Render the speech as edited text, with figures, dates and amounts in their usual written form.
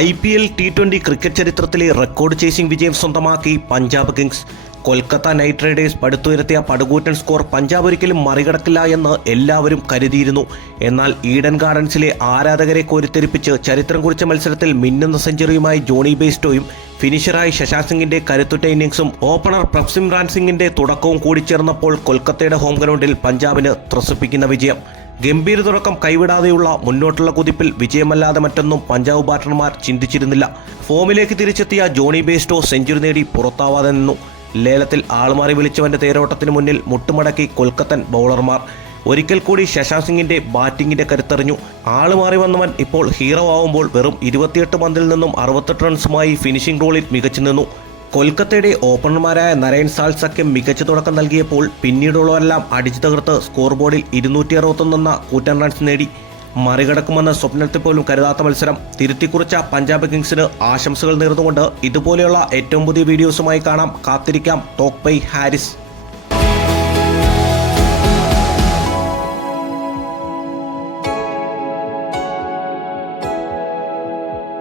IPL T20 cricket ചരിത്രത്തിലെ record chasing വിജയം സ്വന്തമാക്കി Punjab Kings. Kolkata Knight Riders പടുത്തുയർത്തിയ പടുകൂറ്റൻ സ്കോർ പഞ്ചാബ് ഒരിക്കലും മറികടക്കില്ല എന്ന് എല്ലാവരും കരുതിയിരുന്നു. എന്നാൽ ഈഡൻ ഗാർഡൻസിലെ ആരാധകരെ കോരിത്തെരിപ്പിച്ച് ചരിത്രം കുറിച്ച മത്സരത്തിൽ മിന്നുന്ന സെഞ്ചുറിയുമായി ജോണി ബെയ്സ്റ്റോയും ഫിനിഷറായി ശശാങ്ക് സിംഗിന്റെ കരുത്തുറ്റ ഇന്നിംഗ്സും ഓപ്പണർ പ്രഭ്സിമ്രാൻ സിംഗിന്റെ തുടക്കവും കൂടിച്ചേർന്നപ്പോൾ കൊൽക്കത്തയുടെ ഹോം ഗ്രൗണ്ടിൽ പഞ്ചാബിന് ത്രസിപ്പിക്കുന്ന വിജയം. ഗംഭീര തുടക്കം കൈവിടാതെയുള്ള മുന്നോട്ടുള്ള കുതിപ്പിൽ വിജയമല്ലാതെ മറ്റൊന്നും പഞ്ചാബ് ബാറ്റർമാർ ചിന്തിച്ചിരുന്നില്ല. ഫോമിലേക്ക് തിരിച്ചെത്തിയ ജോണി ബെയ്സ്റ്റോ സെഞ്ചുറി നേടി പുറത്താവാതെ നിന്നു. ലേലത്തിൽ ആൾമാറി വിളിച്ചവന്റെ തേരോട്ടത്തിന് മുന്നിൽ മുട്ടുമടക്കി കൊൽക്കത്തൻ ബൗളർമാർ. ഒരിക്കൽ കൂടി ശശാങ്ക് സിംഗിന്റെ ബാറ്റിംഗിന്റെ കരുത്തറിഞ്ഞു. ആളുമാറി വന്നവൻ ഇപ്പോൾ ഹീറോ ആവുമ്പോൾ വെറും 28 പന്തിൽ നിന്നും 68 റൺസുമായി ഫിനിഷിംഗ് റോളിൽ മികച്ചു നിന്നു. കൊൽക്കത്തയുടെ ഓപ്പണർമാരായ നരൈൻ സാൾ സഖ്യം മികച്ച തുടക്കം നൽകിയപ്പോൾ പിന്നീടുള്ളവരെല്ലാം അടിച്ചു തകർത്ത് സ്കോർ ബോർഡിൽ 261 കൂറ്റൻ റൺസ് നേടി. മറികടക്കുമെന്ന സ്വപ്നത്തിൽ പോലും കരുതാത്ത മത്സരം തിരുത്തിക്കുറിച്ച പഞ്ചാബ് കിങ്സിന് ആശംസകൾ നേർന്നുകൊണ്ട് ഇതുപോലെയുള്ള ഏറ്റവും പുതിയ വീഡിയോസുമായി കാണാം. കാത്തിരിക്കാം. Talk bye Haris.